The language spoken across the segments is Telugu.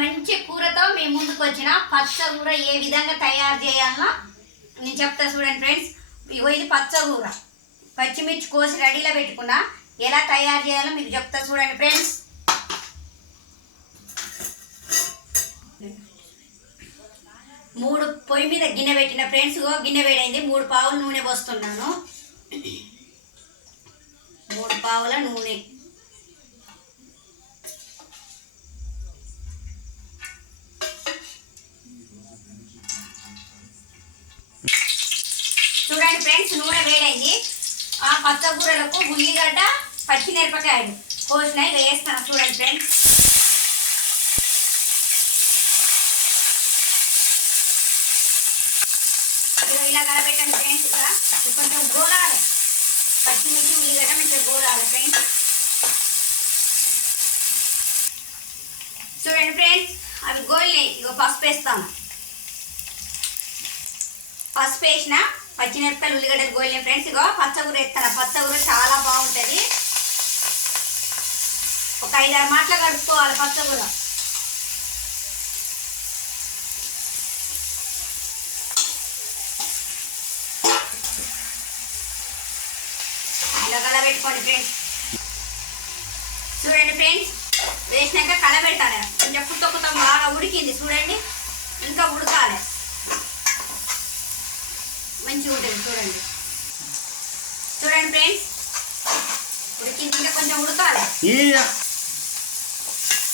మంచి కూరతో మీ ముందుకు వచ్చిన పచ్చ కూర ఏ విధంగా తయారు చేయాలో నేను చెప్తా చూడండి ఫ్రెండ్స్. ఇగో ఇది పచ్చ కూర. పచ్చిమిర్చి కోసి రెడీలో పెట్టుకున్నా ఎలా తయారు చేయాలో మీకు చెప్తా చూడండి ఫ్రెండ్స్. మూడు పొయ్యి మీద గిన్నె పెట్టిన ఫ్రెండ్స్ గిన్నె వేడైంది. మూడు పావులు నూనె పోస్తున్నాను. మూడు పావుల నూనె. చూడండి ఫ్రెండ్స్ నూనె వేడైంది ఆ పచ్చ కూరలకు ఉల్లిగడ్డ పచ్చిమిరపకాయలు కోసినాయి వేస్తాను చూడండి ఫ్రెండ్స్. ఇలా కలపెట్టండి ఫ్రెండ్స్ ఇక్కడ కొంచెం గోలాలి. పచ్చిమిర్చి ఉల్లిగడ్డ మంచిగా గోలాలి ఫ్రెండ్స్. చూడండి ఫ్రెండ్స్ అవి గోల్ని ఇక పసుపు వేస్తాను. పసుపు వేసిన పచ్చిమిరపకాయలు ఉల్లిగడ్డలు గోయలేం ఫ్రెండ్స్ ఇగో పచ్చగూర వేస్తాను పచ్చగూర చాలా బాగుంటుంది. ఒక ఐదారు మాటలు కడుక్కోవాలి పచ్చగూర ఇలా కలబెట్టుకోండి ఫ్రెండ్స్. చూడండి ఫ్రెండ్స్ వేసినాక కలబెట్టాలి. కొంచెం కుత్త కుత్త బాగా ఉడికింది. చూడండి ఇంకా ఉడకాలి. మంచిగా ఉంటుంది చూడండి చూడండి ఫ్రెండ్స్ ఉడికింది ఇంకా కొంచెం ఉడకాలి.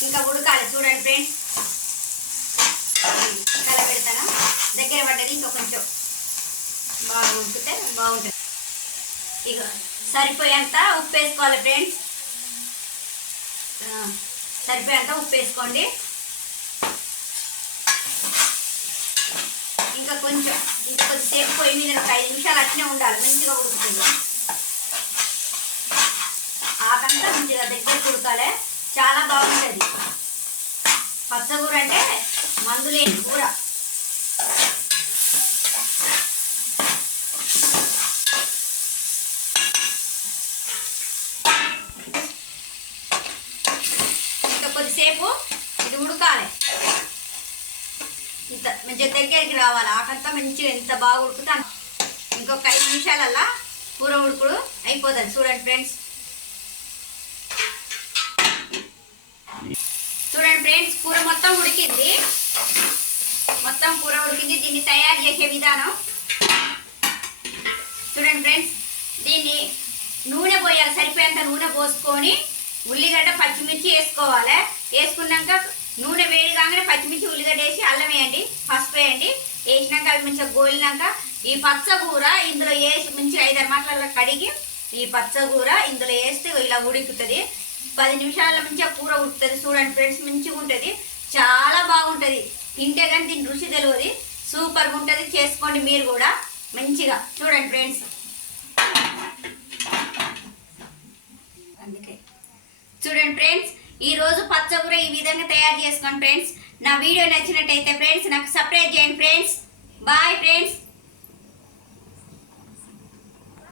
ఇంకా ఉడకాలి చూడండి ఫ్రెండ్స్ కల పెడతాను? దగ్గర పడ్డది ఇంకా కొంచెం బాగా ఉంచితే బాగుంటుంది. ఇక సరిపోయేంత ఉప్పు వేసుకోవాలి ఫ్రెండ్స్ సరిపోయేంత ఉప్పు వేసుకోండి. ఇంకా కొంచెం ఇది కొద్దిసేపు పొయ్యి మీద ఒక ఐదు నిమిషాలు అట్నే ఉండాలి మంచిగా ఉడుకుతుంది. ఆకంతా మంచిగా దగ్గర ఉడకాలి చాలా బాగుంటుంది. పచ్చకూర అంటే మందులేని కూర ఇంకా కొద్దిసేపు ఇది ఉడకాలి ఇంత మంచిగా దగ్గరికి రావాలి. ఆకంతా మంచిగా ఎంత బాగా ఉడుకుతా ఇంకొక ఐదు నిమిషాలల్లా కూర ఉడుకుడు అయిపోతుంది. చూడండి ఫ్రెండ్స్. చూడండి ఫ్రెండ్స్ కూర మొత్తం ఉడికింది. మొత్తం కూర ఉడికింది. దీన్ని తయారు చేసే విధానం. చూడండి ఫ్రెండ్స్ దీన్ని నూనె పోయాలి. సరిపోయేంత నూనె పోసుకొని ఉల్లిగడ్డ పచ్చిమిర్చి వేసుకోవాలి. వేసుకున్నాక నూనె వేడి కాగానే పచ్చిమిర్చి ఉల్లిగడ్డ వేసి అల్లం వేయండి పసుపు వేయండి. వేసినాక అవి మంచిగా గోలినాక ఈ పచ్చ కూర ఇందులో వేసి మంచిగా ఐదారు మాటలలో కడిగి ఈ పచ్చ కూర ఇందులో వేస్తే ఇలా ఉడుకుతుంది. పది నిమిషాల మంచిగా కూర ఉడుకుతుంది. చూడండి ఫ్రెండ్స్ మంచిగా ఉంటుంది. చాలా బాగుంటుంది. తింటే కానీ దీని రుచి తెలియదు. సూపర్గా ఉంటుంది. చేసుకోండి మీరు కూడా. మంచిగా. చూడండి ఫ్రెండ్స్. అందుకే చూడండి ఫ్రెండ్స్ ఈ రోజు కూడా ఈ విధంగా తయారు చేసుకోండి ఫ్రెండ్స్ నా వీడియో నచ్చినట్టయితే ఫ్రెండ్స్ నాకు సబ్స్క్రైబ్ చేయండి ఫ్రెండ్స్ బాయ్ ఫ్రెండ్స్